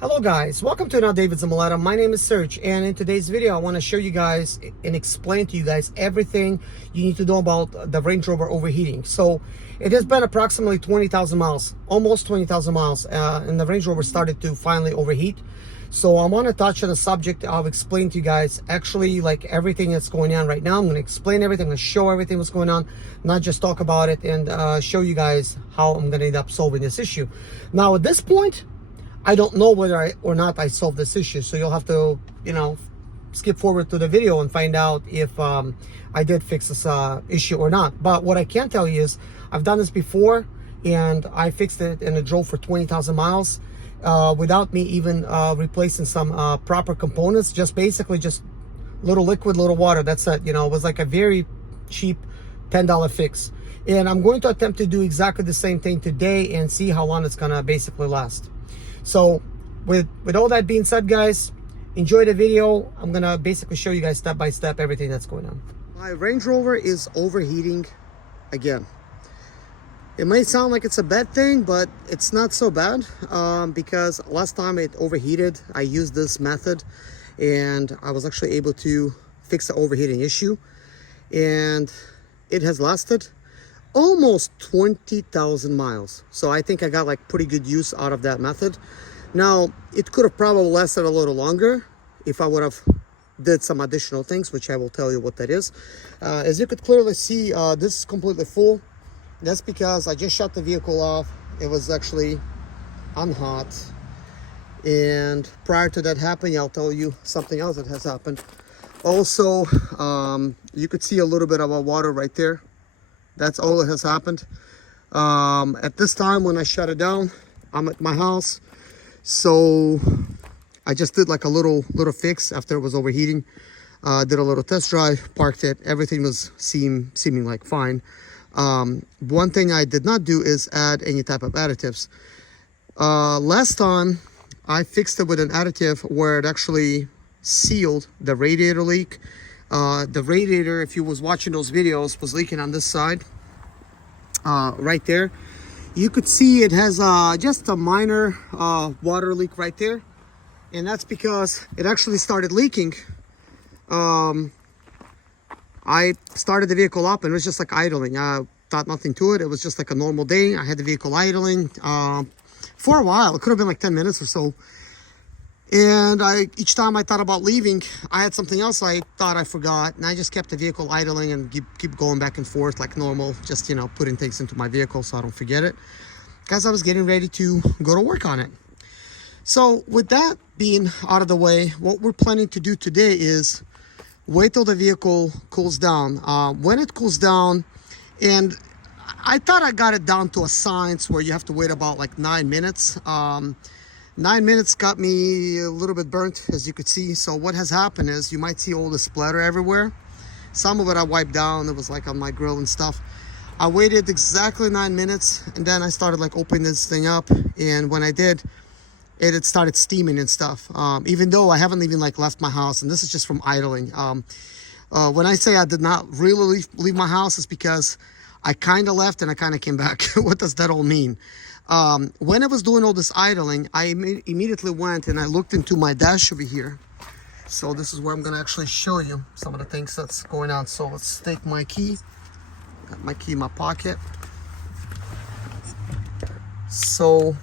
Hello guys, welcome to another David Zamoletta. My name is Serge, and in today's video I want to show you guys and explain to you guys everything you need to know about the Range Rover overheating. So it has been approximately 20,000 miles, almost 20,000 miles, and the Range Rover started to finally overheat. So I want to touch on the subject of explaining to you guys actually like everything that's going on right now. I'm going to explain everything, I'm going to show everything what's going on, not just talk about it, and show you guys how I'm going to end up solving this issue. Now at this point, I don't know whether or not I solved this issue, so you'll have to, skip forward to the video and find out if I did fix this issue or not. But what I can tell you is I've done this before, and I fixed it and it drove for 20,000 miles without me even replacing some proper components. Just basically just little liquid, little water. That's it. It was like a very cheap $10 fix. And I'm going to attempt to do exactly the same thing today and see how long it's gonna basically last. So with all that being said, guys, enjoy the video. I'm gonna basically show you guys step by step everything that's going on. My Range Rover is overheating again. It may sound like it's a bad thing, but it's not so bad, because last time it overheated, I used this method and I was actually able to fix the overheating issue, and it has lasted almost 20,000 miles. So I think I got like pretty good use out of that method. Now it could have probably lasted a little longer if I would have did some additional things, which I will tell you what that is. As you could clearly see, this is completely full. That's because I just shut the vehicle off. It was actually on hot, and prior to that happening, I'll tell you something else that has happened. Also, you could see a little bit of water right there. That's all that has happened. At this time when I shut it down, I'm at my house. So I just did like a little fix after it was overheating. Did a little test drive, parked it. Everything was seeming like fine. One thing I did not do is add any type of additives. Last time I fixed it with an additive where it actually sealed the radiator leak. The radiator, if you was watching those videos, was leaking on this side, right there. You could see it has just a minor water leak right there, and that's because it actually started leaking. I started the vehicle up and it was just like idling. I thought nothing to it. It was just like a normal day. I had the vehicle idling for a while. It could have been like 10 minutes or so. And each time I thought about leaving, I had something else I thought I forgot, and I just kept the vehicle idling and keep going back and forth like normal, just putting things into my vehicle so I don't forget it, because I was getting ready to go to work on it. So with that being out of the way, what we're planning to do today is wait till the vehicle cools down. When it cools down, and I thought I got it down to a science where you have to wait about like 9 minutes. 9 minutes got me a little bit burnt, as you could see. So what has happened is you might see all the splatter everywhere. Some of it I wiped down. It was like on my grill and stuff. I waited exactly 9 minutes, and then I started like opening this thing up. And when I did, it started steaming and stuff. Even though I haven't even like left my house, and this is just from idling. When I say I did not really leave my house, it's because I kind of left and I kind of came back. What does that all mean? When I was doing all this idling, I immediately went and I looked into my dash over here. So this is where I'm going to actually show you some of the things that's going on. So let's take my key. Got my key in my pocket. So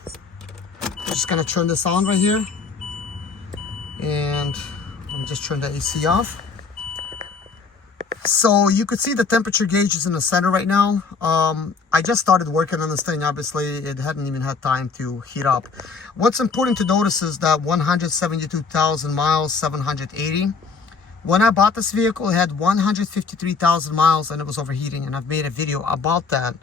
I'm just going to turn this on right here. And I'm just turn the AC off. So you could see the temperature gauge is in the center right now. I just started working on this thing. Obviously, it hadn't even had time to heat up. What's important to notice is that 172,000 miles, 780. When I bought this vehicle, it had 153,000 miles and it was overheating, and I've made a video about that.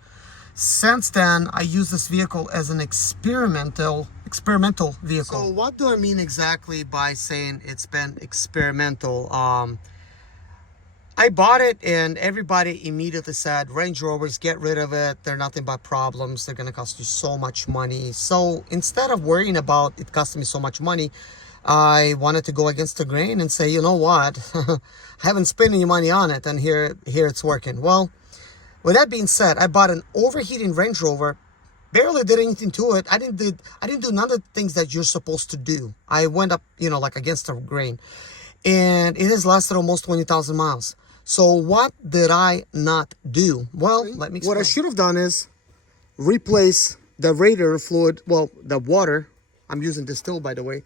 Since then, I use this vehicle as an experimental vehicle. So what do I mean exactly by saying it's been experimental? I bought it and everybody immediately said, Range Rovers, get rid of it. They're nothing but problems. They're going to cost you so much money. So instead of worrying about it costing me so much money, I wanted to go against the grain and say, you know what? I haven't spent any money on it, and here it's working. Well, with that being said, I bought an overheating Range Rover barely did anything to it. I didn't do none of the things that you're supposed to do. I went up, you know, like against the grain, and it has lasted almost 20,000 miles. So what did I not do? Well, let me explain. What I should have done is replace the radiator fluid, well, the water. I'm using distilled, by the way.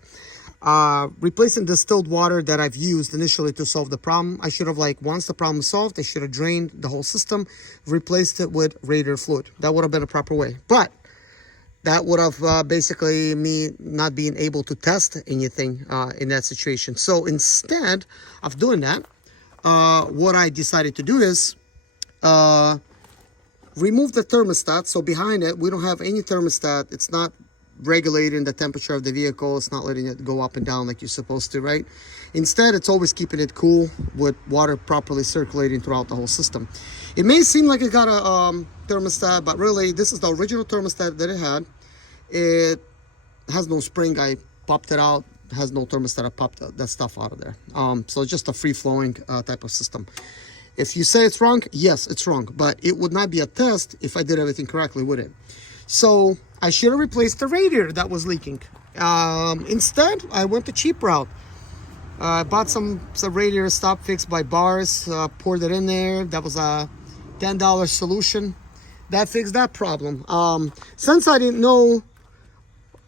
Replacing distilled water that I've used initially to solve the problem. I should have, like, once the problem is solved, I should have drained the whole system, replaced it with radiator fluid. That would have been a proper way. But that would have basically me not being able to test anything in that situation. So instead of doing that, what I decided to do is remove the thermostat. So behind it, we don't have any thermostat. It's not regulating the temperature of the vehicle. It's not letting it go up and down like you're supposed to, right? Instead, it's always keeping it cool with water properly circulating throughout the whole system. It may seem like it got a thermostat, but really this is the original thermostat that it had. It has no spring. I popped it out. It has no thermostat. I popped that stuff out of there. So it's just a free-flowing type of system. If you say it's wrong, yes, it's wrong, but it would not be a test if I did everything correctly, would it? So I should have replaced the radiator that was leaking. Instead, I went the cheap route. I bought some radiator stop fix by Bars, poured it in there. That was a $10 solution. That fixed that problem. Since I didn't know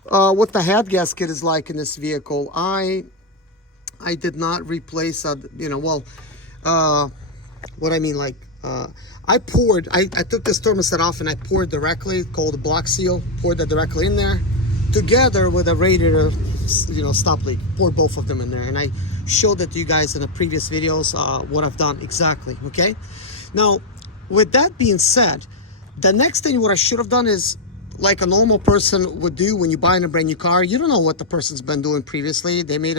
what the head gasket is like in this vehicle, I did not replace, what I mean, like, I took this thermostat off and I poured directly, called the block seal, poured that directly in there, together with a radiator, stop leak. Poured both of them in there, and I showed that to you guys in the previous videos, what I've done exactly, okay? Now, with that being said, the next thing what I should have done is, like a normal person would do when you're buying a brand new car, you don't know what the person's been doing previously. They might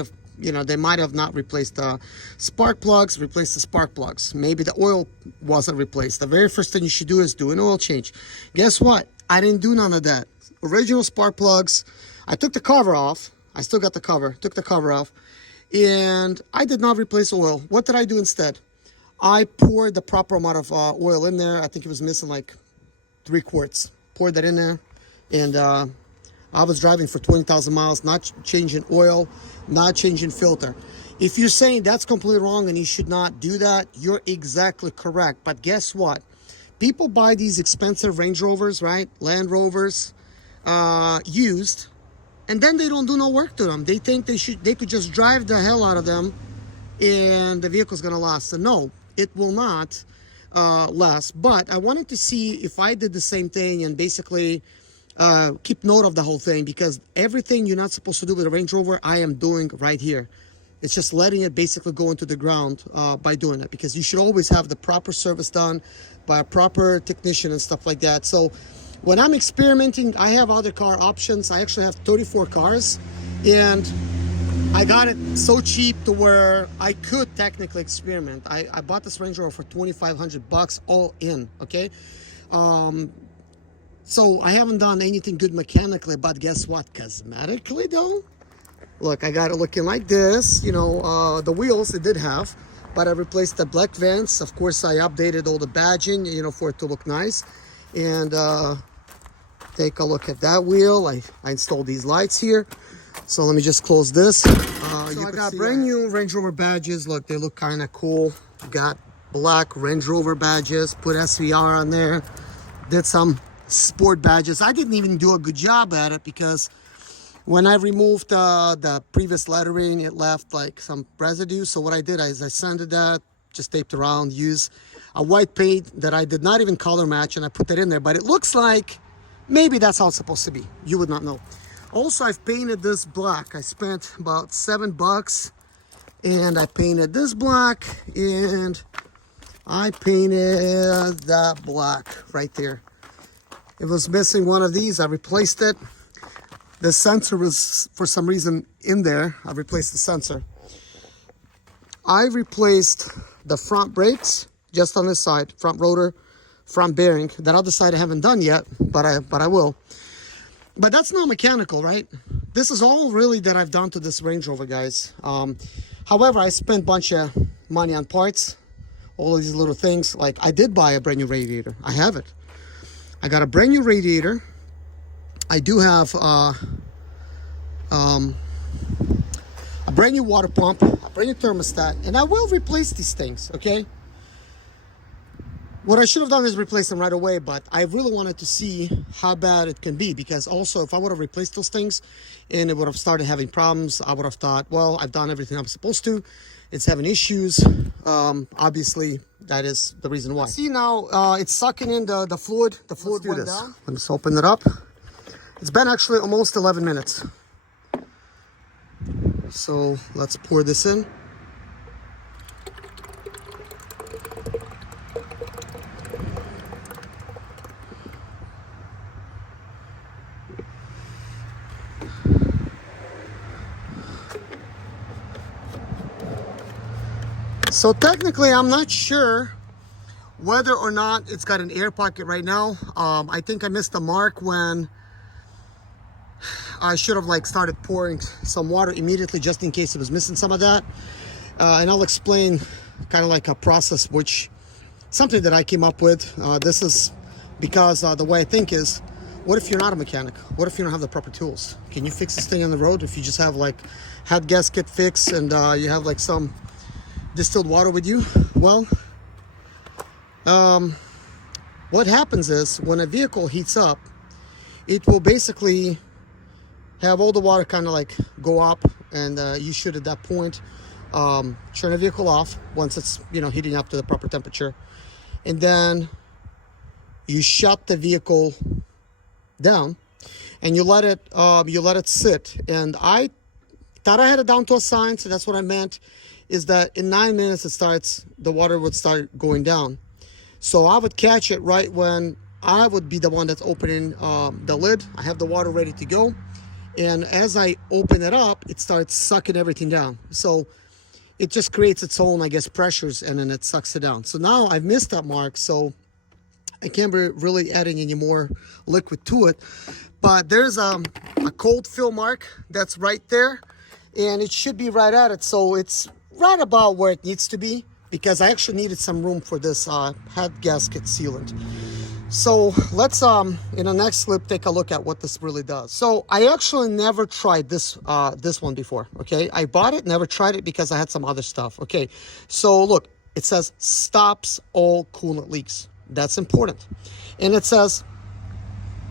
have not replaced the spark plugs, replaced the spark plugs. Maybe the oil wasn't replaced. The very first thing you should do is do an oil change. Guess what? I didn't do none of that. Original spark plugs, I took the cover off. I still got the cover, took the cover off, and I did not replace oil. What did I do instead? I poured the proper amount of oil in there. I think it was missing like 3 quarts. Poured that in there, and I was driving for 20,000 miles, not changing oil, not changing filter. If you're saying that's completely wrong and you should not do that, you're exactly correct. But guess what? People buy these expensive Range Rovers, right? Land Rovers, used, and then they don't do no work to them. They think they could just drive the hell out of them and the vehicle's gonna last. And no, it will not last. But I wanted to see if I did the same thing and basically keep note of the whole thing, because everything you're not supposed to do with a Range Rover, I am doing right here. It's just letting it basically go into the ground by doing it, because you should always have the proper service done by a proper technician and stuff like that. So when I'm experimenting, I have other car options. I actually have 34 cars, and I got it so cheap to where I could technically experiment. I bought this Range Rover for $2,500 all in, okay? So I haven't done anything good mechanically, but guess what? Cosmetically though, look, I got it looking like this. The wheels it did have, but I replaced the black vents. Of course, I updated all the badging, for it to look nice. And take a look at that wheel. I installed these lights here. So let me just close this. So I got brand new Range Rover badges. Look, they look kind of cool. Got black Range Rover badges, put SVR on there. Did some sport badges. I didn't even do a good job at it, because when I removed the previous lettering, it left like some residue. So what I did is I sanded that, just taped around, used a white paint that I did not even color match, and I put that in there. But it looks like maybe that's how it's supposed to be. You would not know. Also, I've painted this black. I spent about $7, and I painted this black, and I painted that black right there. It was missing one of these. I replaced it. The sensor was, for some reason, in there. I replaced the sensor. I replaced the front brakes just on this side, front rotor, front bearing. That other side I haven't done yet, but I will. But that's not mechanical, right? This is all really that I've done to this Range Rover, guys. However, I spent a bunch of money on parts, all of these little things. Like, I did buy a brand new radiator. I have it. I got a brand new radiator. I do have a brand new water pump, a brand new thermostat, and I will replace these things, okay? What I should have done is replace them right away, but I really wanted to see how bad it can be, because also if I would have replaced those things and it would have started having problems, I would have thought, well, I've done everything I'm supposed to. It's having issues. Obviously, that is the reason why. See now, it's sucking in the fluid. The fluid went down. Let's open it up. It's been actually almost 11 minutes. So let's pour this in. So technically, I'm not sure whether or not it's got an air pocket right now. I think I missed the mark when I should have like started pouring some water immediately just in case it was missing some of that. And I'll explain kind of like a process, which something that I came up with. This is because the way I think is, what if you're not a mechanic? What if you don't have the proper tools? Can you fix this thing on the road if you just have like head gasket fix and you have like some distilled water with you? Well, what happens is when a vehicle heats up, it will basically have all the water kind of like go up, and you should at that point turn the vehicle off once it's, you know, heating up to the proper temperature, and then you shut the vehicle down and you let it sit. And I thought I had it down to a science, so that's what I meant, is that in 9 minutes the water would start going down. So I would catch it right when I would be the one that's opening the lid. I have the water ready to go, and as I open it up, it starts sucking everything down. So it just creates its own, I guess, pressures, and then it sucks it down. So now I've missed that mark, so I can't be really adding any more liquid to it. But there's a cold fill mark that's right there, and it should be right at it. So it's right about where it needs to be, because I actually needed some room for this head gasket sealant. So let's in the next clip take a look at what this really does. So I actually never tried this one before. Okay, I bought it, never tried it because I had some other stuff. Okay, so look, it says stops all coolant leaks. That's important. And it says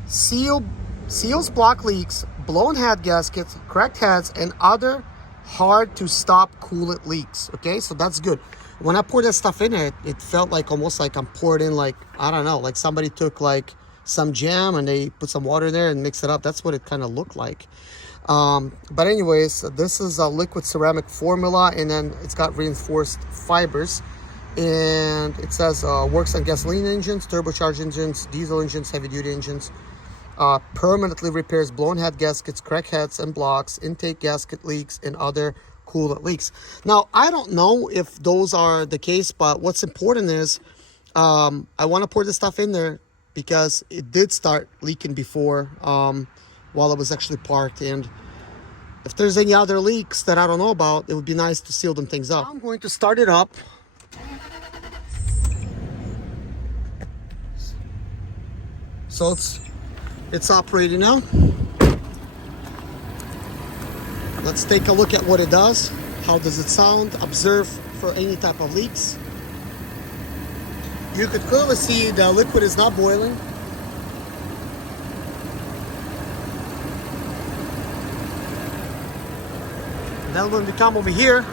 seals block leaks, blown head gaskets, cracked heads, and other hard to stop coolant leaks. Okay, so that's good. When I poured that stuff in it, it felt like almost like I'm pouring in, like, I don't know, like somebody took like some jam and they put some water in there and mixed it up. That's what it kind of looked like. But anyways, this is a liquid ceramic formula, and then it's got reinforced fibers, and it says works on gasoline engines, turbocharged engines, diesel engines, heavy duty engines. Permanently repairs blown head gaskets, crack heads and blocks, intake gasket leaks, and other coolant leaks. Now, I don't know if those are the case, but what's important is I want to pour this stuff in there because it did start leaking before while I was actually parked. And if there's any other leaks that I don't know about, it would be nice to seal them things up. Now I'm going to start it up. So it's operating now. Let's take a look at what it does. How does it sound? Observe for any type of leaks. You could clearly see the liquid is not boiling. Then when we come over here,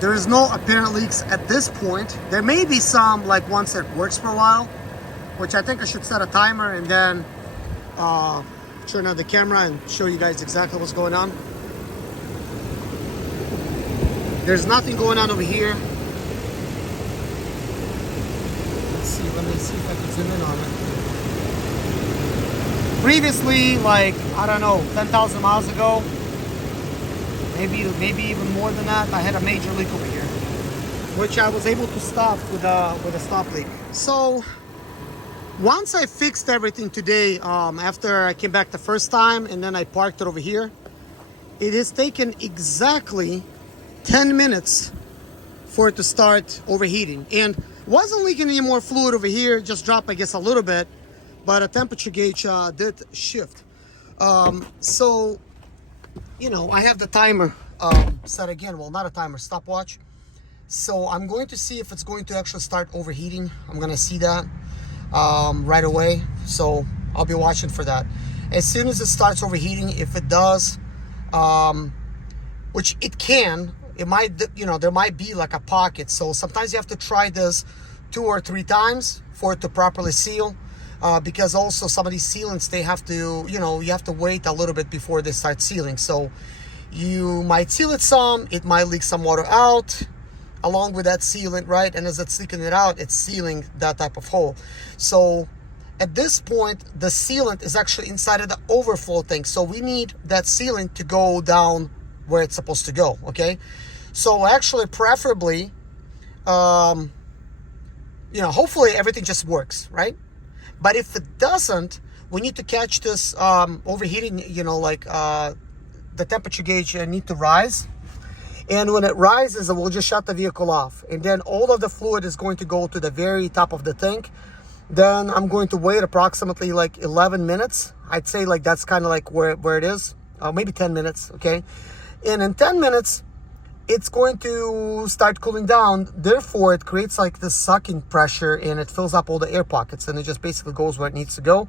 there is no apparent leaks at this point. There may be some, like once it works for a while, which I think I should set a timer and then turn on the camera and show you guys exactly what's going on. There's nothing going on over here. Let's see, let me see if I can zoom in on it. Previously, like, I don't know, 10,000 miles ago, maybe even more than that, I had a major leak over here, which I was able to stop with a stop leak. So once I fixed everything today, after I came back the first time and then I parked it over here, it has taken exactly 10 minutes for it to start overheating. And wasn't leaking any more fluid over here, just dropped, I guess, a little bit. but a temperature gauge did shift. So, you know, I have the timer set again. Well, not a timer, stopwatch. So I'm going to see if it's going to actually start overheating. I'm going to see that right away. So I'll be watching for that. As soon as it starts overheating, if it does, which it can, it might, you know, there might be like a pocket. So sometimes you have to try this 2 or 3 times for it to properly seal. Because also some of these sealants, they have to, you know, you have to wait a little bit before they start sealing. So you might seal it some, it might leak some water out along with that sealant, right? And as it's leaking it out, it's sealing that type of hole. So at this point, the sealant is actually inside of the overflow tank. So we need that sealant to go down where it's supposed to go, okay? So actually, preferably, you know, hopefully everything just works, right? But if it doesn't, we need to catch this overheating, you know, like the temperature gauge need to rise. And when it rises, we'll just shut the vehicle off. And then all of the fluid is going to go to the very top of the tank. Then I'm going to wait approximately like 11 minutes. I'd say like that's kind of like where it is, maybe 10 minutes, okay? And in 10 minutes, it's going to start cooling down. Therefore, it creates like this sucking pressure and it fills up all the air pockets and it just basically goes where it needs to go.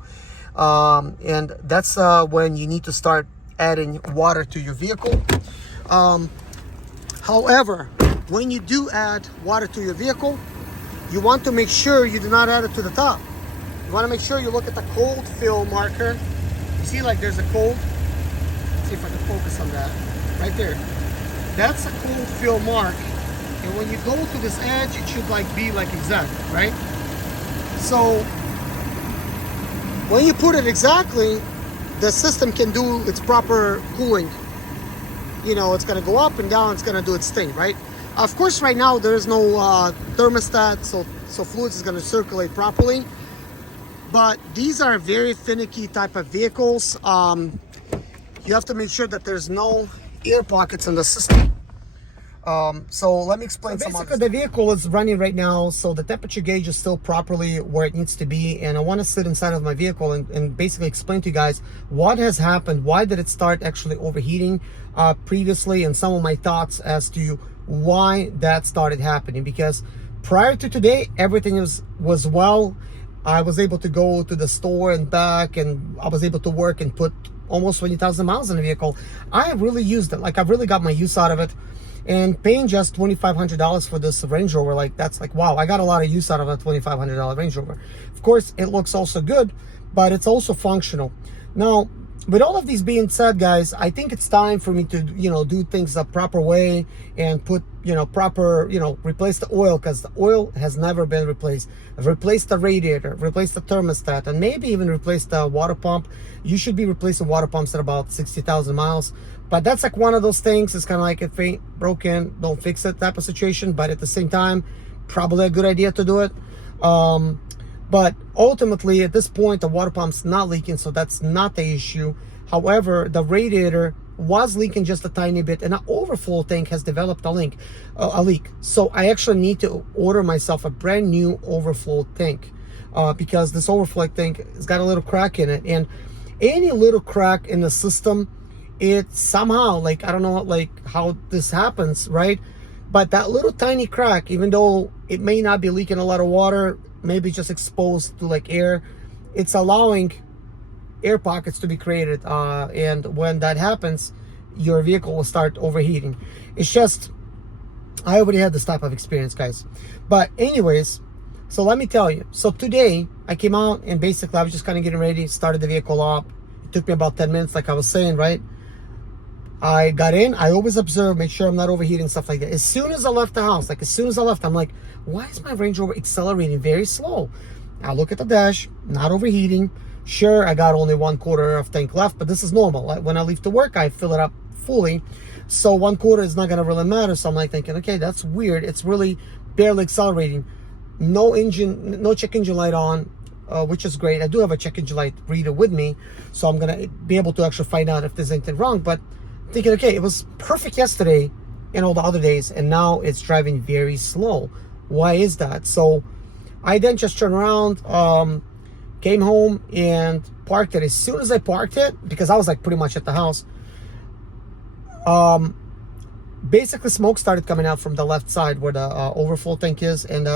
And that's when you need to start adding water to your vehicle. However, when you do add water to your vehicle, you want to make sure you do not add it to the top. You want to make sure you look at the cold fill marker. You see like there's a cold? Let's see if I can focus on that. Right there. That's a cold fill mark. And when you go to this edge, it should like be like exact, right? So when you put it exactly, the system can do its proper cooling. You know, it's gonna go up and down, it's gonna do its thing, right? Of course, right now there is no thermostat, so fluids is gonna circulate properly. But these are very finicky type of vehicles. You have to make sure that there's no air pockets in the system. So let me explain some of the vehicle is running right now, so the temperature gauge is still properly where it needs to be, and I want to sit inside of my vehicle and basically explain to you guys what has happened, why did it start actually overheating previously, and some of my thoughts as to why that started happening. Because prior to today, everything was well. I was able to go to the store and back, and I was able to work and put almost 20,000 miles in the vehicle. I really used it, like I really got my use out of it. And paying just $2,500 for this Range Rover, like that's like, wow, I got a lot of use out of a $2,500 Range Rover. Of course, it looks also good, but it's also functional. Now, with all of these being said, guys, I think it's time for me to, you know, do things the proper way and put, you know, proper, you know, replace the oil, because the oil has never been replaced. I've replaced the radiator, replaced the thermostat, and maybe even replaced the water pump. You should be replacing water pumps at about 60,000 miles. But that's like one of those things. It's kind of like if it ain't broken, don't fix it type of situation. But at the same time, probably a good idea to do it. But ultimately, at this point, the water pump's not leaking, so that's not the issue. However, the radiator was leaking just a tiny bit, and an overflow tank has developed a leak. So I actually need to order myself a brand new overflow tank because this overflow tank has got a little crack in it, and any little crack in the system, it somehow, like, I don't know like how this happens, right? But that little tiny crack, even though it may not be leaking a lot of water, maybe just exposed to like air, it's allowing air pockets to be created, and when that happens, your vehicle will start overheating. It's just, I already had this type of experience, guys. But anyways, so let me tell you. So today I came out and basically I was just kind of getting ready, started the vehicle up. It took me about 10 minutes, like I was saying, right? I got in, I always observe, make sure I'm not overheating, stuff like that. As soon as I left the house, like as soon as I left, I'm like, why is my Range Rover accelerating very slow? I look at the dash, not overheating. Sure, I got only 1/4 of tank left, but this is normal. Like when I leave to work, I fill it up fully. So 1/4 is not gonna really matter. So I'm like thinking, okay, that's weird. It's really barely accelerating. No engine, no check engine light on, which is great. I do have a check engine light reader with me, so I'm gonna be able to actually find out if there's anything wrong. But thinking, okay, it was perfect yesterday and all the other days, and now it's driving very slow. Why is that? So I then just turn around, Came home and parked it. As soon as I parked it, because I was like pretty much at the house, basically smoke started coming out from the left side where the overflow tank is, and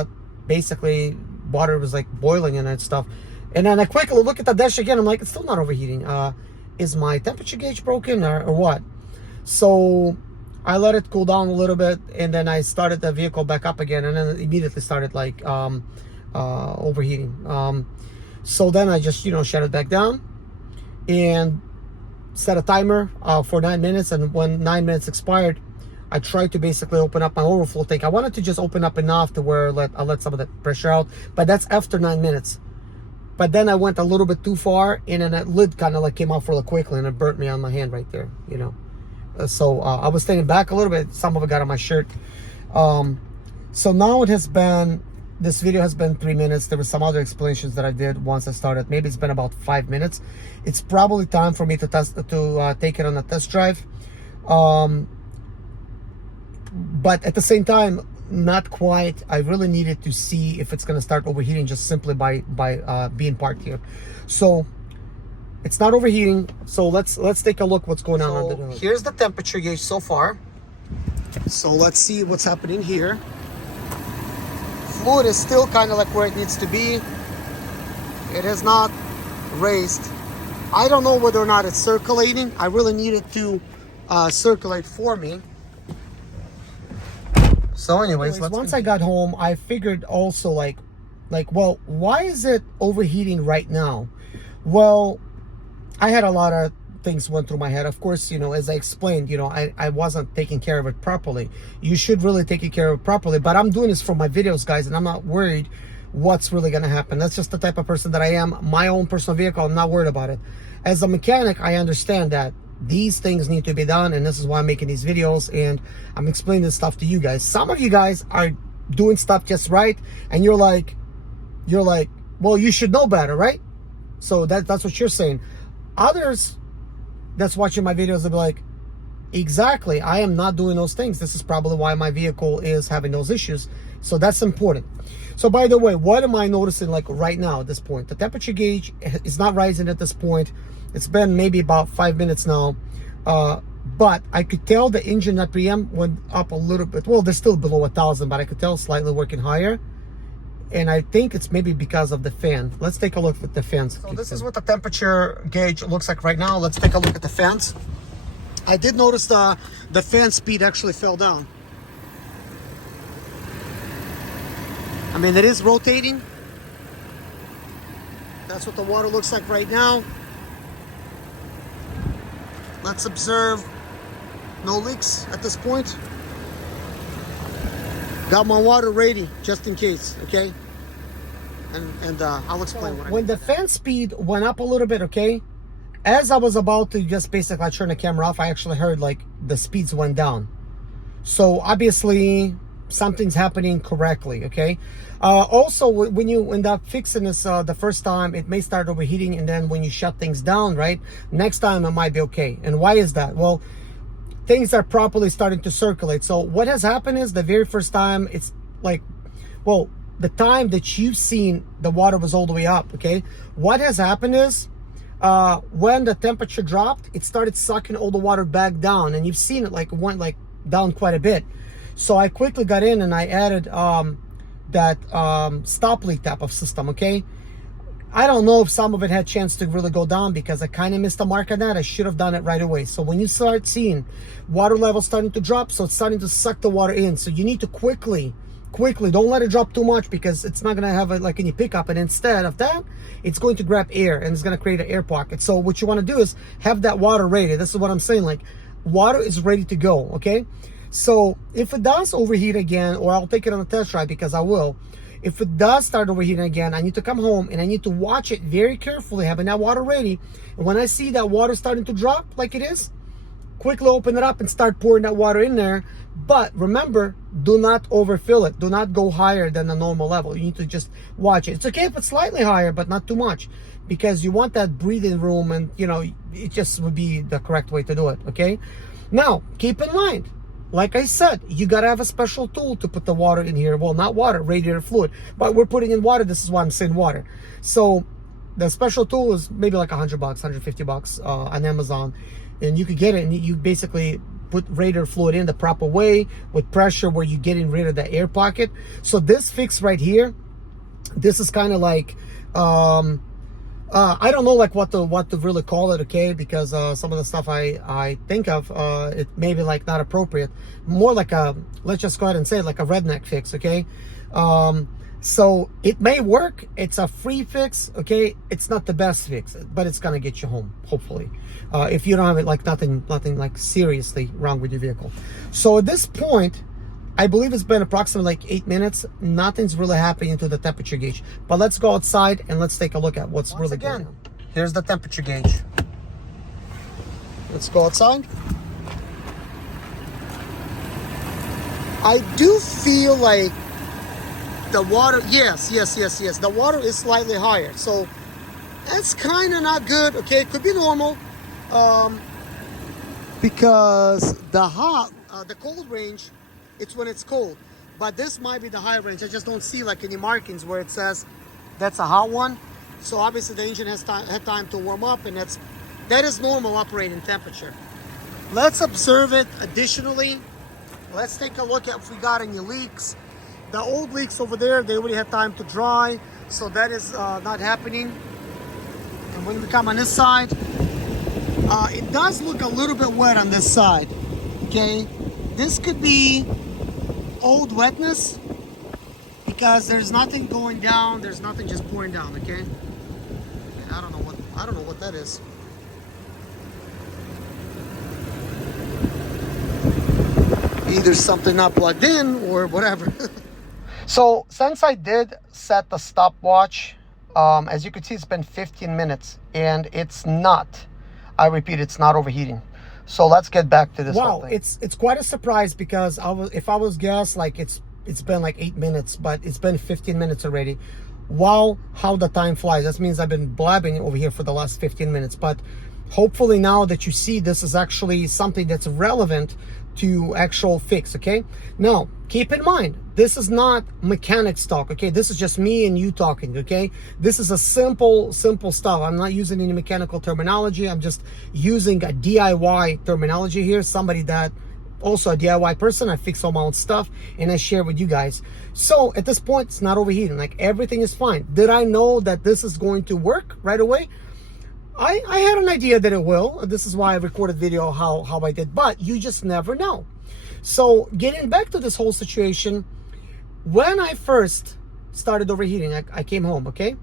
basically water was like boiling in it and stuff. And then I quickly look at the dash again. I'm like, it's still not overheating. Is my temperature gauge broken or what? So I let it cool down a little bit, and then I started the vehicle back up again, and then it immediately started like overheating. So then I just, shut it back down and set a timer for 9 minutes. And when 9 minutes expired, I tried to basically open up my overflow tank. I wanted to just open up enough to where I let some of the pressure out, but that's after 9 minutes. But then I went a little bit too far, and then that lid kind of like came off really quickly, and it burnt me on my hand right there, So I was standing back a little bit. Some of it got on my shirt. So now this video has been 3 minutes. There were some other explanations that I did once I started. Maybe it's been about 5 minutes. It's probably time for me to take it on a test drive. But at the same time, not quite. I really needed to see if it's going to start overheating just simply by being parked here. So it's not overheating. So let's take a look what's going on under the hood. Here's the temperature gauge so far. So let's see what's happening here. Fluid is still kind of like where it needs to be. It has not raised. I don't know whether or not it's circulating. I really need it to circulate for me. So anyways, once I got home, I figured also like, well, why is it overheating right now? Well, I had a lot of things went through my head. Of course, as I explained, I wasn't taking care of it properly. You should really take care of it properly, but I'm doing this for my videos, guys, and I'm not worried what's really going to happen. That's just the type of person that I am. My own personal vehicle, I'm not worried about it. As a mechanic, I understand that these things need to be done, and this is why I'm making these videos, and I'm explaining this stuff to you guys. Some of you guys are doing stuff just right, and you're like, well, you should know better, right? So that's what you're saying. Others that's watching my videos will be like, exactly, I am not doing those things. This is probably why my vehicle is having those issues. So that's important. So by the way, what am I noticing like right now at this point? The temperature gauge is not rising at this point. It's been maybe about 5 minutes now. But I could tell the engine RPM went up a little bit. Well, they're still below 1,000, but I could tell slightly working higher. And I think it's maybe because of the fan. Let's take a look at the fans. So this is what the temperature gauge looks like right now. Let's take a look at the fans. I did notice the fan speed actually fell down. I mean, it is rotating. That's what the water looks like right now. Let's observe. No leaks at this point. Got my water ready just in case, okay? And I'll explain what I mean. When the fan speed went up a little bit, okay? As I was about to just basically turn the camera off, I actually heard like the speeds went down. So obviously something's happening correctly, okay? Also, when you end up fixing this the first time, it may start overheating, and then when you shut things down, right? Next time it might be okay. And why is that? Well, things are properly starting to circulate. So what has happened is the very first time, it's like, well, the time that you've seen the water was all the way up, okay? What has happened is when the temperature dropped, it started sucking all the water back down, and you've seen it like it went like down quite a bit. So I quickly got in and I added that stop leak type of system, okay? I don't know if some of it had a chance to really go down because I kind of missed the mark on that. I should have done it right away. So when you start seeing water levels starting to drop, so it's starting to suck the water in. So you need to quickly, don't let it drop too much because it's not going to have like any pickup. And instead of that, it's going to grab air and it's going to create an air pocket. So what you want to do is have that water ready. This is what I'm saying. Like water is ready to go, okay? So if it does overheat again, or I'll take it on a test drive because I will. If it does start overheating again, I need to come home and I need to watch it very carefully, having that water ready. And when I see that water starting to drop like it is, quickly open it up and start pouring that water in there. But remember, do not overfill it. Do not go higher than the normal level. You need to just watch it. It's okay if it's slightly higher, but not too much, because you want that breathing room, and it just would be the correct way to do it, okay? Now, keep in mind, like I said, you gotta have a special tool to put the water in here. Well, not water, radiator fluid, but we're putting in water. This is why I'm saying water. So The special tool is maybe like $100, $150 on Amazon, and you could get it, and you basically put radiator fluid in the proper way with pressure where you're getting rid of the air pocket. So this fix right here, this is kind of like I don't know like what to really call it, okay, because some of the stuff I think of, it may be like not appropriate, more like a, let's just go ahead and say it, like a redneck fix, okay. So it may work. It's a free fix, okay. It's not the best fix, but it's gonna get you home, hopefully, if you don't have it like nothing like seriously wrong with your vehicle. So at this point, I believe it's been approximately like 8 minutes. Nothing's really happening to the temperature gauge. But let's go outside and let's take a look at what's really going on. Here's the temperature gauge. Let's go outside. I do feel like the water, yes. The water is slightly higher. So that's kind of not good, okay? It could be normal. Because the cold range, it's when it's cold, but this might be the high range. I just don't see like any markings where it says that's a hot one. So obviously the engine has had time to warm up, and that is normal operating temperature. Let's observe it additionally. Let's take a look at if we got any leaks. The old leaks over there, they already had time to dry, so that is not happening. And when we come on this side, it does look a little bit wet on this side, okay. This could be old wetness because there's nothing going down, there's nothing just pouring down, okay? And I don't know what that is. Either something not plugged in or whatever. So since I did set the stopwatch, as you can see, it's been 15 minutes and it's not, I repeat, it's not overheating. So let's get back to this whole thing. It's quite a surprise because if I was guess, like it's been like 8 minutes, but it's been 15 minutes already. Wow, how the time flies. That means I've been blabbing over here for the last 15 minutes. But hopefully now that you see this is actually something that's relevant to actual fix, okay? Now, keep in mind, this is not mechanics talk, okay? This is just me and you talking, okay? This is a simple stuff. I'm not using any mechanical terminology. I'm just using a DIY terminology here. Somebody that also a DIY person. I fix all my own stuff and I share with you guys. So at this point, it's not overheating. Like everything is fine. Did I know that this is going to work right away? I had an idea that it will. This is why I recorded video how I did, but you just never know. So getting back to this whole situation, when I first started overheating, I came home, okay?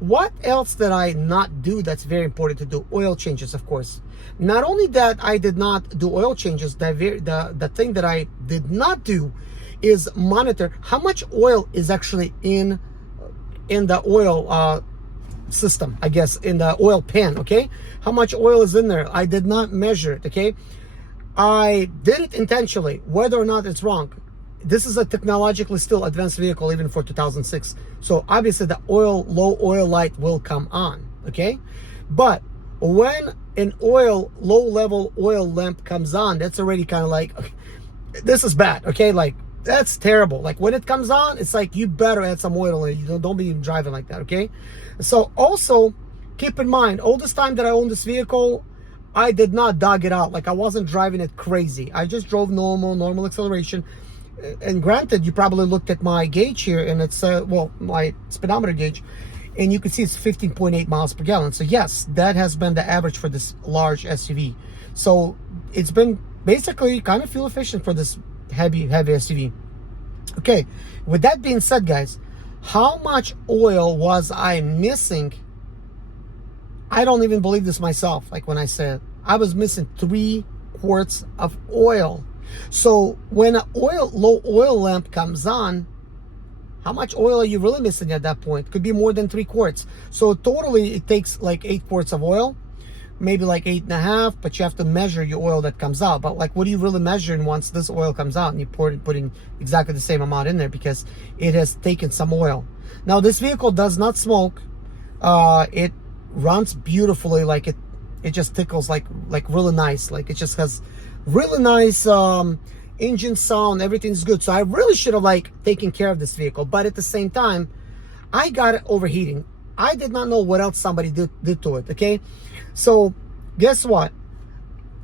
What else did I not do that's very important to do? Oil changes, of course. Not only that I did not do oil changes, the thing that I did not do is monitor how much oil is actually in the oil system, I guess, in the oil pan, okay? How much oil is in there? I did not measure it, okay? I did it intentionally, whether or not it's wrong. This is a technologically still advanced vehicle, even for 2006. So obviously the low oil light will come on, okay? But when an low level oil lamp comes on, that's already kind of like, this is bad, okay? Like, that's terrible. Like when it comes on, it's like you better add some oil in it. Don't be driving like that, okay? So also keep in mind, all this time that I owned this vehicle, I did not dog it out. Like I wasn't driving it crazy. I just drove normal acceleration. And granted, you probably looked at my gauge here, and it's well, my speedometer gauge, and you can see it's 15.8 miles per gallon. So yes, that has been the average for this large SUV. So it's been basically kind of fuel efficient for this heavy SUV. Okay, with that being said, guys, how much oil was I missing? I don't even believe this myself. Like when I said I was missing 3 quarts of oil. So when an low oil lamp comes on, how much oil are you really missing at that point? Could be more than 3 quarts. So totally it takes like 8 quarts of oil, maybe like 8.5, but you have to measure your oil that comes out. But like, what are you really measuring once this oil comes out and you putting exactly the same amount in there because it has taken some oil. Now this vehicle does not smoke. It runs beautifully. Like it just tickles like really nice. Like it just has really nice engine sound. Everything's good. So I really should have like taken care of this vehicle, but at the same time I got it overheating. I did not know what else somebody did to it, okay? So guess what?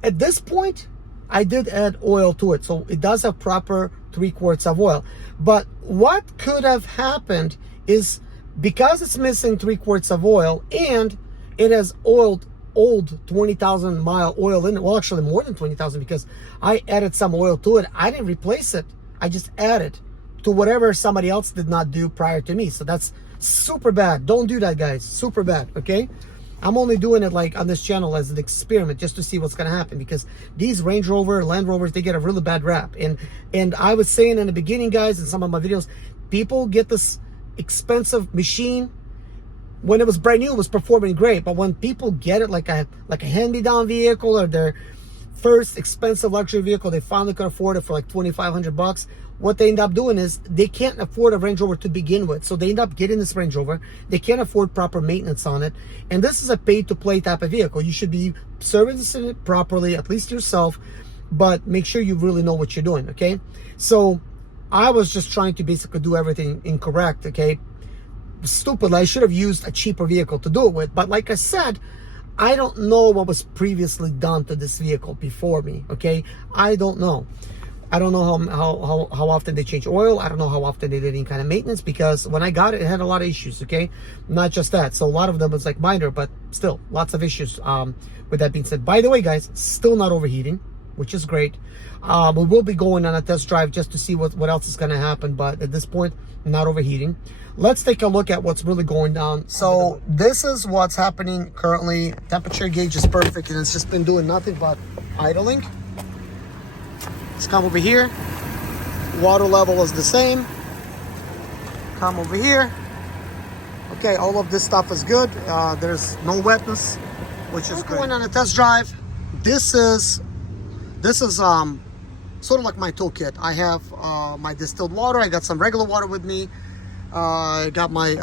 At this point, I did add oil to it, so it does have proper 3 quarts of oil. But what could have happened is, because it's missing 3 quarts of oil and it has old 20,000 mile oil in it, well, actually more than 20,000, because I added some oil to it. I didn't replace it, I just added to whatever somebody else did not do prior to me. So that's super bad. Don't do that, guys. Super bad, okay? I'm only doing it like on this channel as an experiment, just to see what's gonna happen, because these Range Rover, Land Rovers, they get a really bad rap. And I was saying in the beginning, guys, in some of my videos, people get this expensive machine. When it was brand new, it was performing great, but when people get it like a hand-me-down vehicle, or their first expensive luxury vehicle, they finally could afford it for like 2,500 bucks. What they end up doing is they can't afford a Range Rover to begin with, so they end up getting this Range Rover. They can't afford proper maintenance on it, and this is a pay-to-play type of vehicle. You should be servicing it properly, at least yourself, but make sure you really know what you're doing, okay? So I was just trying to basically do everything incorrect, okay? Stupid. I should have used a cheaper vehicle to do it with, but like I said, I don't know what was previously done to this vehicle before me, okay? I don't know. I don't know how often they change oil. I don't know how often they did any kind of maintenance, because when I got it, it had a lot of issues, okay? Not just that. So a lot of them was like minor, but still lots of issues. With that being said, by the way, guys, still not overheating, which is great. We will be going on a test drive just to see what else is going to happen, but at this point, not overheating. Let's take a look at what's really going down. So this is what's happening currently. Temperature gauge is perfect, and it's just been doing nothing but idling. Let's come over here. Water level is the same. Come over here. Okay, all of this stuff is good. There's no wetness, which is great. Going on a test drive. This is sort of like my toolkit. I have my distilled water. I got some regular water with me. I got my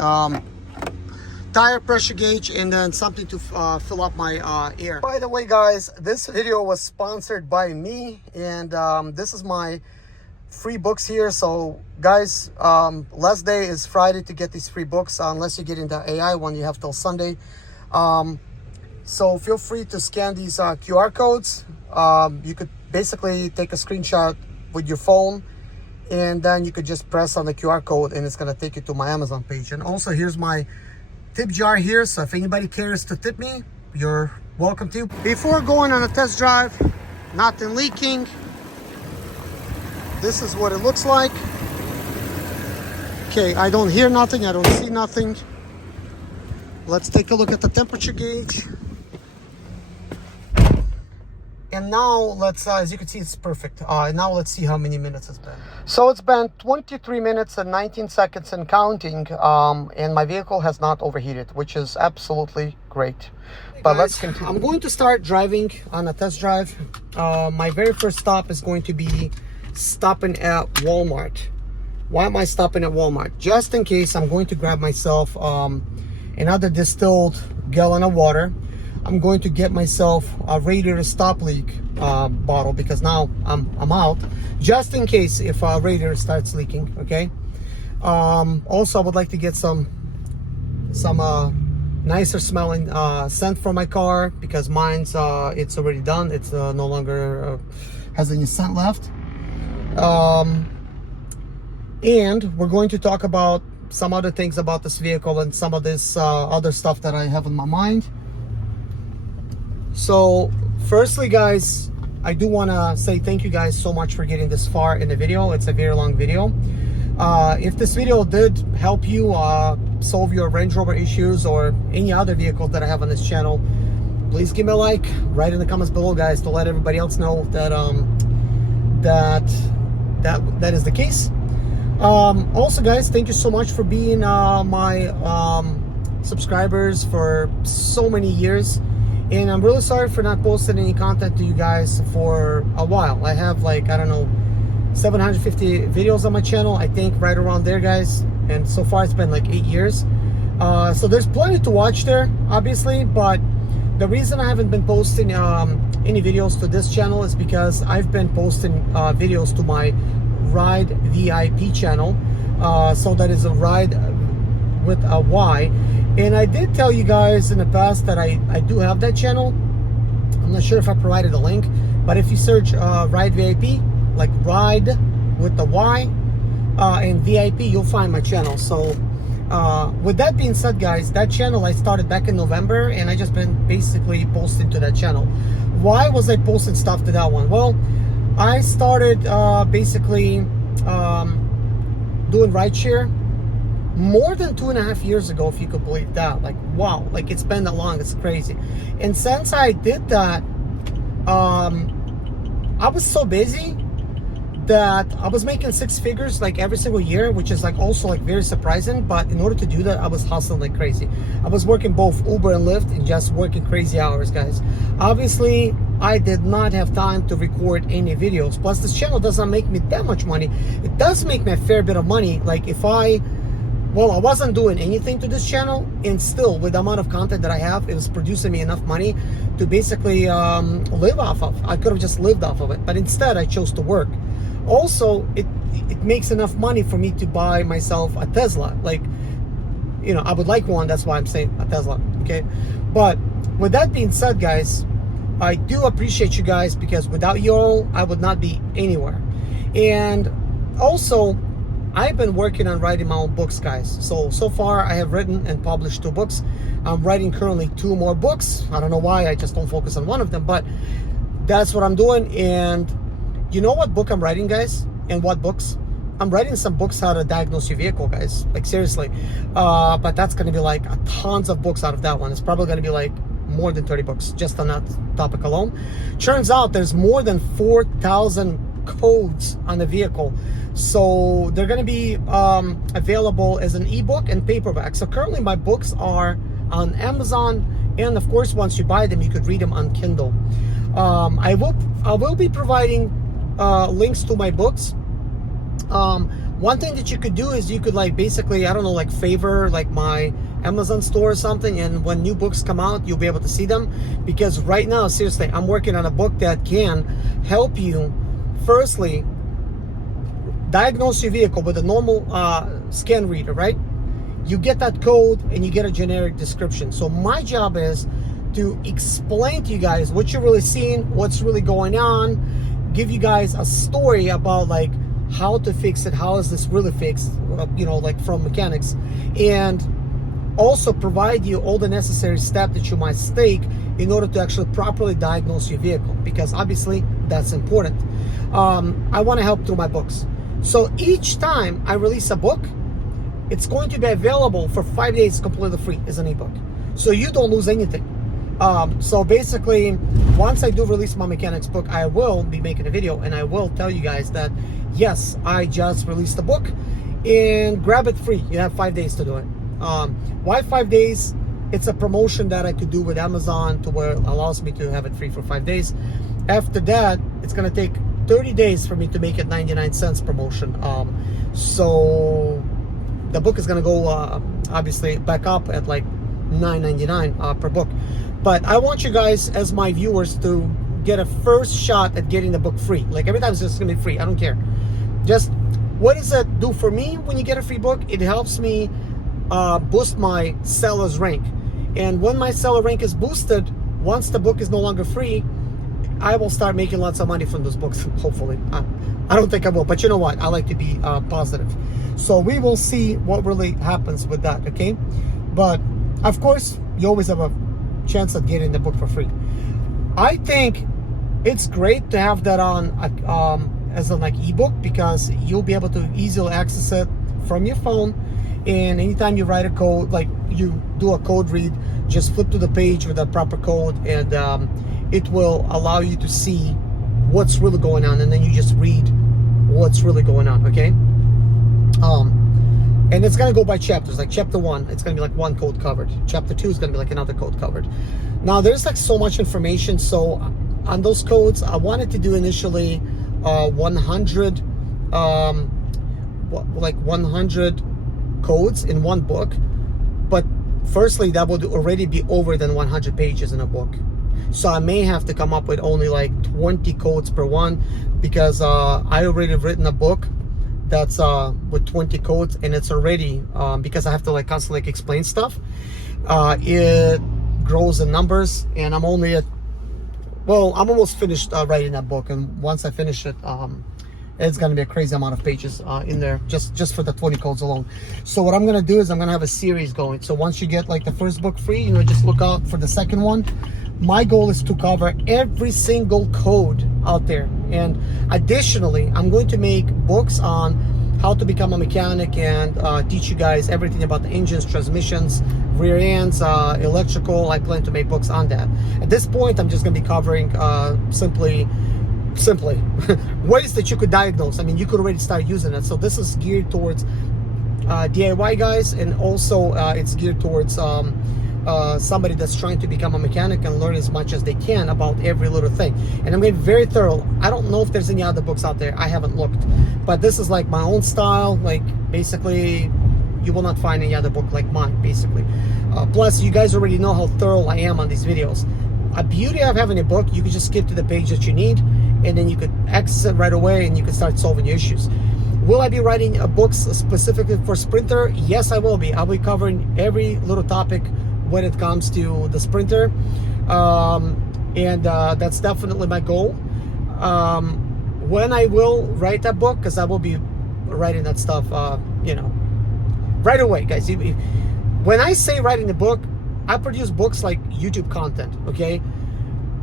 tire pressure gauge, and then something to fill up my air. By the way, guys, this video was sponsored by me, and this is my free books here. So guys, last day is Friday to get these free books, unless you get into AI one. You have till Sunday. So feel free to scan these QR codes. You could basically take a screenshot with your phone, and then you could just press on the QR code, and it's going to take you to my Amazon page. And also, here's my tip jar here, so if anybody cares to tip me, you're welcome to. Before going on a test drive, nothing leaking. This is what it looks like. Okay, I don't hear nothing, I don't see nothing. Let's take a look at the temperature gauge. And now let's, as you can see, it's perfect. Now let's see how many minutes it's been. So it's been 23 minutes and 19 seconds and counting, and my vehicle has not overheated, which is absolutely great. Hey but guys, let's continue. I'm going to start driving on a test drive. My very first stop is going to be stopping at Walmart. Why am I stopping at Walmart? Just in case I'm going to grab myself another distilled gallon of water. I'm going to get myself a radiator stop leak bottle, because now I'm out, just in case if a radiator starts leaking, okay? Also, I would like to get some nicer smelling scent for my car, because mine's it's already done. It's no longer has any scent left. And we're going to talk about some other things about this vehicle and some of this other stuff that I have in my mind. So firstly, guys, I do want to say thank you guys so much for getting this far in the video. It's a very long video. If this video did help you solve your Range Rover issues or any other vehicle that I have on this channel, please give me a like. Write in the comments below, guys, to let everybody else know that that is the case. Also, guys, thank you so much for being my subscribers for so many years. And I'm really sorry for not posting any content to you guys for a while. I have, like, I don't know, 750 videos on my channel, I think, right around there, guys. And so far it's been like 8 years. So there's plenty to watch there, obviously. But the reason I haven't been posting any videos to this channel is because I've been posting videos to my Ride VIP channel. So that is a Ride with a Y. And I did tell you guys in the past that I do have that channel. I'm not sure if I provided a link, but if you search Ride VIP, like Ride with the Y, and VIP, you'll find my channel. So with that being said, guys, that channel I started back in November, and I just been basically posting to that channel. Why was I posting stuff to that one? Well, I started basically doing rideshare more than 2.5 years ago, if you could believe that. Like, wow, like it's been that long, it's crazy. And since I did that, I was so busy that I was making 6 figures like every single year, which is like also like very surprising. But in order to do that, I was hustling like crazy. I was working both Uber and Lyft and just working crazy hours, guys. Obviously, I did not have time to record any videos. Plus, this channel does not make me that much money. It does make me a fair bit of money. Like if I wasn't doing anything to this channel, and still with the amount of content that I have, it was producing me enough money to basically live off of. I could have just lived off of it, but instead I chose to work. Also, it makes enough money for me to buy myself a Tesla. Like, you know, I would like one, that's why I'm saying a Tesla, okay? But with that being said, guys, I do appreciate you guys, because without you all, I would not be anywhere. And also, I've been working on writing my own books, guys. So far I have written and published 2 books. I'm writing currently 2 more books. I don't know why, I just don't focus on one of them, but that's what I'm doing. And you know what book I'm writing, guys? And what books? I'm writing some books how to diagnose your vehicle, guys. Like seriously. But that's gonna be like tons of books out of that one. It's probably gonna be like more than 30 books just on that topic alone. Turns out there's more than 4,000 codes on the vehicle, so they're going to be available as an ebook and paperback. So currently my books are on Amazon, and of course once you buy them you could read them on Kindle. I will be providing links to my books. One thing that you could do is you could like basically, I don't know, like favor like my Amazon store or something, and when new books come out you'll be able to see them, because right now seriously I'm working on a book that can help you firstly diagnose your vehicle with a normal scan reader, right? You get that code and you get a generic description. So my job is to explain to you guys what you're really seeing, what's really going on, give you guys a story about like how to fix it, how is this really fixed, you know, like from mechanics, and also provide you all the necessary steps that you must take in order to actually properly diagnose your vehicle, because obviously that's important. I want to help through my books. So each time I release a book, it's going to be available for 5 days completely free as an ebook, so you don't lose anything. So basically, once I do release my mechanics book, I will be making a video and I will tell you guys that yes, I just released a book, and grab it free. You have 5 days to do it. Why 5 days? It's a promotion that I could do with Amazon to where it allows me to have it free for 5 days. After that, it's gonna take 30 days for me to make it 99 cents promotion. So the book is gonna go obviously back up at like $9.99 per book. But I want you guys as my viewers to get a first shot at getting the book free. Like every time it's just gonna be free, I don't care. Just what does that do for me when you get a free book? It helps me boost my seller's rank. And when my seller rank is boosted, once the book is no longer free, I will start making lots of money from those books, hopefully. I don't think I will, but you know what? I like to be positive. So we will see what really happens with that, okay? But of course, you always have a chance of getting the book for free. I think it's great to have that on as a like ebook, because you'll be able to easily access it from your phone. And anytime you write a code, like you do a code read, just flip to the page with the proper code, and it will allow you to see what's really going on, and then you just read what's really going on, okay? And it's gonna go by chapters. Like chapter 1, it's gonna be like 1 code covered. Chapter 2 is gonna be like another code covered. Now there's like so much information. So on those codes, I wanted to do initially 100 codes in one book, but firstly that would already be over than 100 pages in a book. So I may have to come up with only like 20 codes per one, because I already written a book that's with 20 codes, and it's already because I have to like constantly like explain stuff. It grows in numbers, and I'm only at, well, I'm almost finished writing that book, and once I finish it, it's going to be a crazy amount of pages in there just for the 20 codes alone. So what I'm going to do is I'm going to have a series going. So once you get like the first book free, you know, just look out for the second one. My goal is to cover every single code out there, and additionally I'm going to make books on how to become a mechanic and teach you guys everything about the engines, transmissions, rear ends, electrical. I plan to make books on that. At this point, I'm just going to be covering simply ways that you could diagnose. I mean, you could already start using it. So this is geared towards DIY guys, and also it's geared towards somebody that's trying to become a mechanic and learn as much as they can about every little thing. And I'm going to be very thorough. I don't know if there's any other books out there. I haven't looked, but this is like my own style. Like, basically, you will not find any other book like mine, basically. Plus, you guys already know how thorough I am on these videos. A beauty of having a book, you can just skip to the page that you need, and then you could access it right away, and you can start solving your issues. Will I be writing books specifically for Sprinter? Yes, I will be. I'll be covering every little topic when it comes to the Sprinter, and that's definitely my goal. When I will write that book, because I will be writing that stuff, you know, right away, guys. When I say writing the book, I produce books like YouTube content. Okay,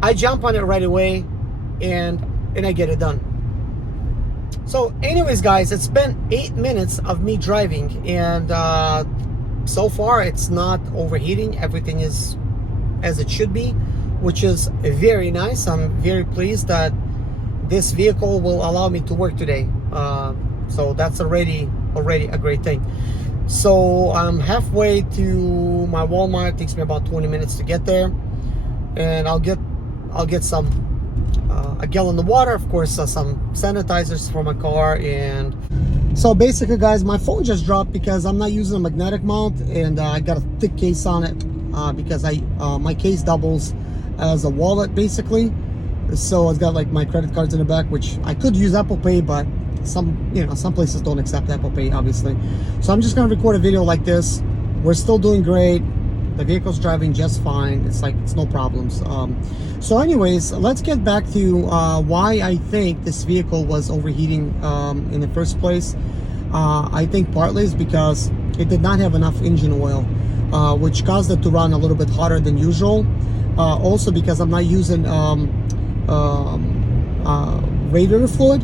I jump on it right away, and I get it done. So, anyways, guys, it's been 8 minutes of me driving, and so far it's not overheating. Everything is as it should be, which is very nice. I'm very pleased that this vehicle will allow me to work today. So that's already a great thing. So I'm halfway to my Walmart. It takes me about 20 minutes to get there, and I'll get some a gallon of water, of course, some sanitizers for my car. And so basically, guys, my phone just dropped because I'm not using a magnetic mount, and I got a thick case on it because my case doubles as a wallet, basically. So it's got like my credit cards in the back, which I could use Apple Pay, but some places don't accept Apple Pay, obviously. So I'm just gonna record a video like this. We're still doing great. The vehicle's driving just fine. It's no problems. So anyways, let's get back to why I think this vehicle was overheating in the first place. I think partly is because it did not have enough engine oil, which caused it to run a little bit hotter than usual. Also because I'm not using radiator fluid.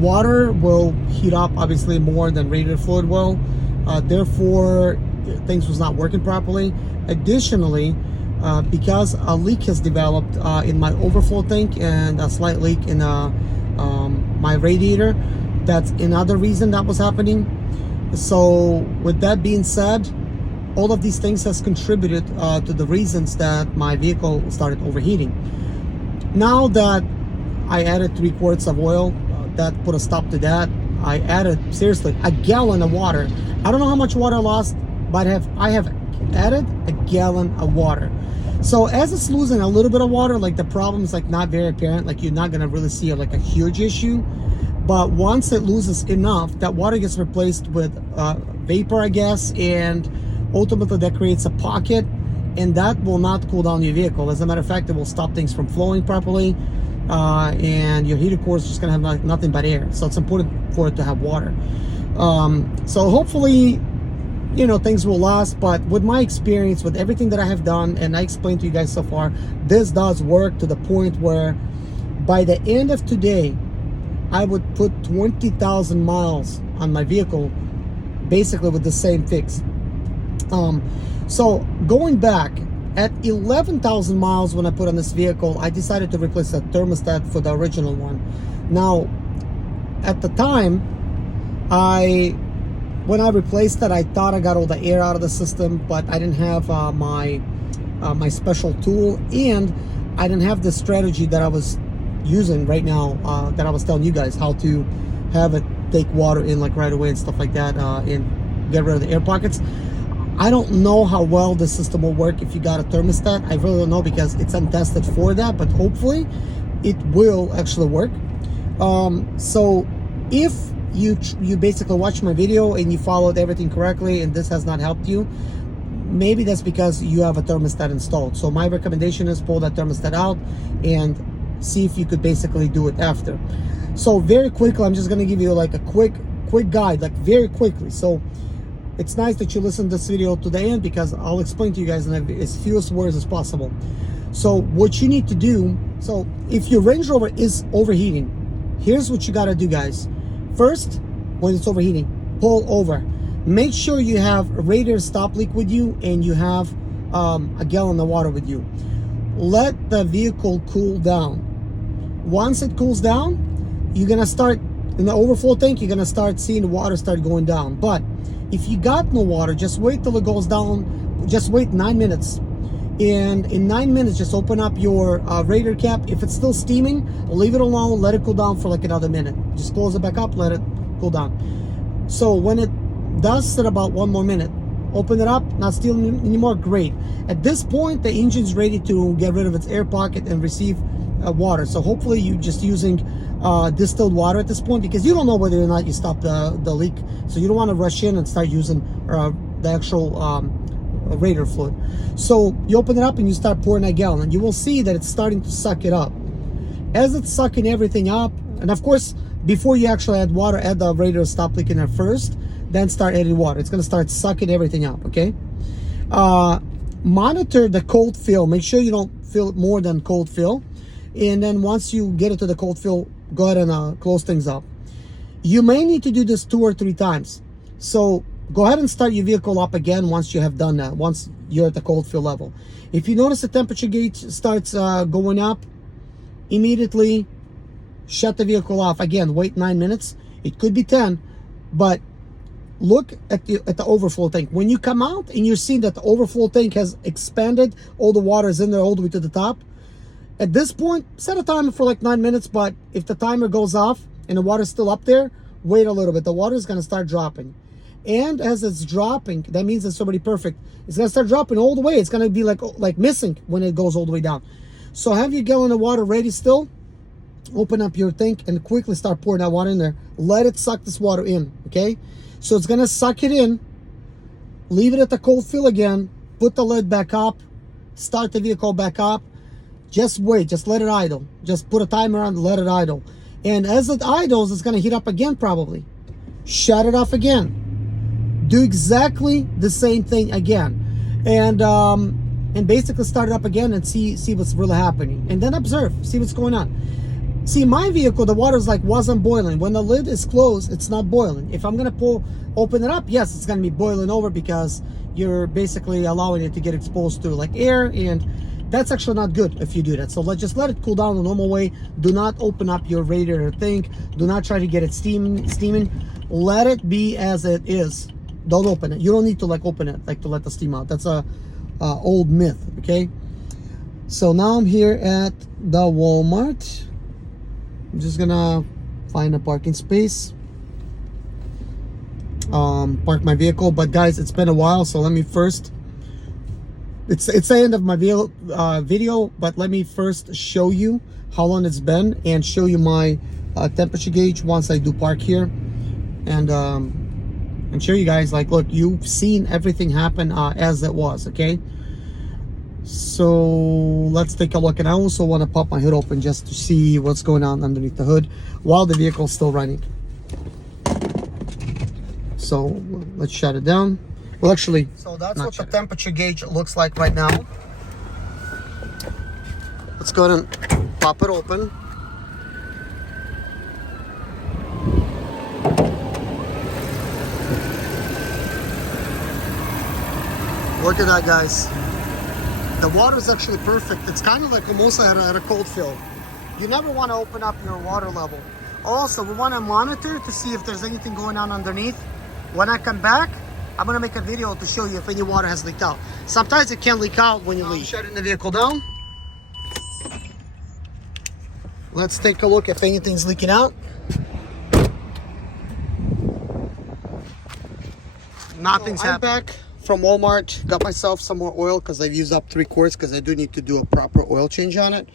Water will heat up obviously more than radiator fluid will. Therefore, things was not working properly. Additionally, because a leak has developed in my overflow tank and a slight leak in my radiator, that's another reason that was happening. So with that being said, all of these things has contributed to the reasons that my vehicle started overheating. Now that I added 3 quarts of oil, that put a stop to that. I added, seriously, a gallon of water. I don't know how much water I lost, but I have added a gallon of water. So as it's losing a little bit of water, like the problem is like not very apparent, like you're not gonna really see like a huge issue. But once it loses enough, that water gets replaced with vapor, I guess, and ultimately that creates a pocket, and that will not cool down your vehicle. As a matter of fact, it will stop things from flowing properly, and your heater core is just gonna have nothing but air. So it's important for it to have water. So hopefully, you know, things will last. But with my experience, with everything that I have done, and I explained to you guys so far, this does work to the point where by the end of today, I would put 20,000 miles on my vehicle, basically with the same fix. So going back, at 11,000 miles when I put on this vehicle, I decided to replace the thermostat for the original one. Now, at the time, when I replaced it, I thought I got all the air out of the system, but I didn't have my special tool, and I didn't have the strategy that I was using right now, that I was telling you guys how to have it take water in like right away and stuff like that, and get rid of the air pockets. I don't know how well the system will work if you got a thermostat. I really don't know because it's untested for that, but hopefully it will actually work. So if you basically watched my video and you followed everything correctly and this has not helped you, maybe that's because you have a thermostat installed. So my recommendation is pull that thermostat out and see if you could basically do it after. So very quickly, I'm just gonna give you like a quick guide, like very quickly. So it's nice that you listen to this video to the end, because I'll explain to you guys in as few words as possible. So what you need to do, so if your Range Rover is overheating, here's what you gotta do, guys. First, when it's overheating, pull over. Make sure you have a radiator stop leak with you, and you have a gallon of water with you. Let the vehicle cool down. Once it cools down, you're gonna start in the overflow tank, you're gonna start seeing the water start going down. But if you got no water, just wait till it goes down. Just wait 9 minutes. And in 9 minutes, just open up your radiator cap. If it's still steaming, leave it alone, let it cool down for like another minute. Just close it back up, let it cool down. So when it does sit about 1 more minute, open it up, not steaming anymore, great. At this point, the engine's ready to get rid of its air pocket and receive water. So hopefully you're just using distilled water at this point, because you don't know whether or not you stopped the leak. So you don't want to rush in and start using the actual radiator fluid. So you open it up and you start pouring that gallon, and you will see that it's starting to suck it up. As it's sucking everything up, and of course, before you actually add water, add the radiator stop leak in there first, then start adding water. It's going to start sucking everything up, okay? Monitor the cold fill. Make sure you don't fill it more than cold fill. And then once you get it to the cold fill, go ahead and close things up. You may need to do this 2 or 3 times. So go ahead and start your vehicle up again once you have done that, once you're at the cold fill level. If you notice the temperature gauge starts going up, immediately shut the vehicle off. Again, wait 9 minutes. It could be 10, but look at the overflow tank. When you come out and you see that the overflow tank has expanded, all the water is in there all the way to the top, at this point, set a timer for like 9 minutes, but if the timer goes off and the water's still up there, wait a little bit. The water is going to start dropping. And as it's dropping, that means it's already perfect. It's going to start dropping all the way. It's going to be like missing when it goes all the way down. So have your gallon of water ready still. Open up your tank and quickly start pouring that water in there. Let it suck this water in, okay? So it's going to suck it in. Leave it at the cold fill again. Put the lid back up. Start the vehicle back up. Just wait. Just let it idle. Just put a timer on, let it idle. And as it idles, it's going to heat up again probably. Shut it off again. Do exactly the same thing again. And basically start it up again and see what's really happening. And then observe. See what's going on. See, my vehicle, the water's like wasn't boiling. When the lid is closed, it's not boiling. If I'm going to open it up, yes, it's going to be boiling over, because you're basically allowing it to get exposed to like air, and that's actually not good if you do that. So just let it cool down the normal way. Do not open up your radiator tank. Do not try to get it steaming. Let it be as it is. Don't open it. You don't need to like open it like to let the steam out. That's a old myth, okay? So now I'm here at the Walmart. I'm just gonna find a parking space, park my vehicle. But guys, it's been a while, so let me first, it's the end of my video, but let me first show you how long it's been and show you my temperature gauge once I do park here, and show you guys, like, look, you've seen everything happen as it was, okay? So let's take a look. And I also want to pop my hood open just to see what's going on underneath the hood while the vehicle's still running. So let's shut it down. Well, actually, so that's what the temperature gauge looks like right now. Let's go ahead and pop it open. Look at that, guys. The water is actually perfect. It's kind of like almost at a cold fill. You never want to open up your water level. Also, we want to monitor to see if there's anything going on underneath. When I come back, I'm going to make a video to show you if any water has leaked out. Sometimes it can leak out when you leave. Shutting the vehicle down. Let's take a look if anything's leaking out. Nothing's happening. I'm back from Walmart. Got myself some more oil because I've used up 3 quarts, because I do need to do a proper oil change on it.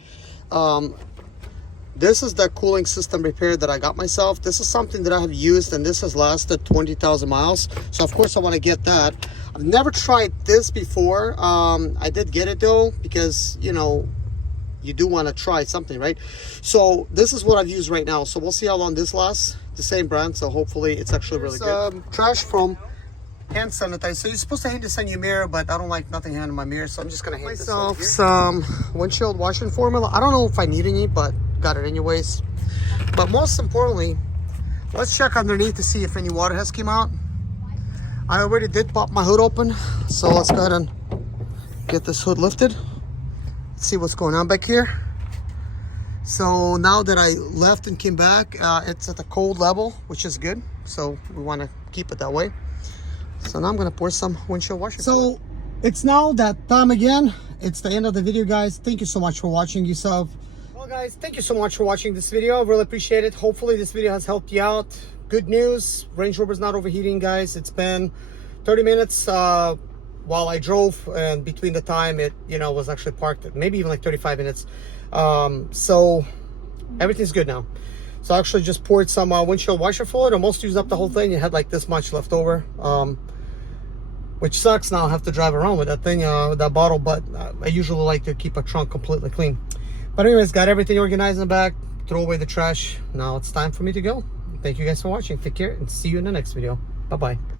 This is the cooling system repair that I got myself. This is something that I have used, and this has lasted 20,000 miles. So of course I want to get that. I've never tried this before. I did get it though, because you know, you do want to try something, right? So this is what I've used right now. So we'll see how long this lasts. The same brand, so hopefully it's actually really good. Trash from hand sanitizer. So you're supposed to hang this on your mirror, but I don't like nothing hanging in my mirror, so I'm just gonna hang myself some windshield washing formula. I don't know if I need any, but got it anyways. But most importantly, let's check underneath to see if any water has come out. I already did pop my hood open, so let's go ahead and get this hood lifted. Let's see what's going on back here. So now that I left and came back, it's at a cold level, which is good. So we want to keep it that way. So now I'm going to pour some windshield washer. So it's now that time again. It's the end of the video, guys. Thank you so much for watching yourself. Well, guys, thank you so much for watching this video. I really appreciate it. Hopefully this video has helped you out. Good news, Range Rover's not overheating, guys. It's been 30 minutes while I drove, and between the time it, you know, was actually parked, maybe even like 35 minutes. So everything's good now. So I actually just poured some windshield washer fluid. Almost used up the whole thing. You had like this much left over, which sucks. Now I have to drive around with that thing, that bottle, but I usually like to keep a trunk completely clean. But anyways, got everything organized in the back, throw away the trash. Now it's time for me to go. Thank you guys for watching. Take care and see you in the next video. Bye-bye.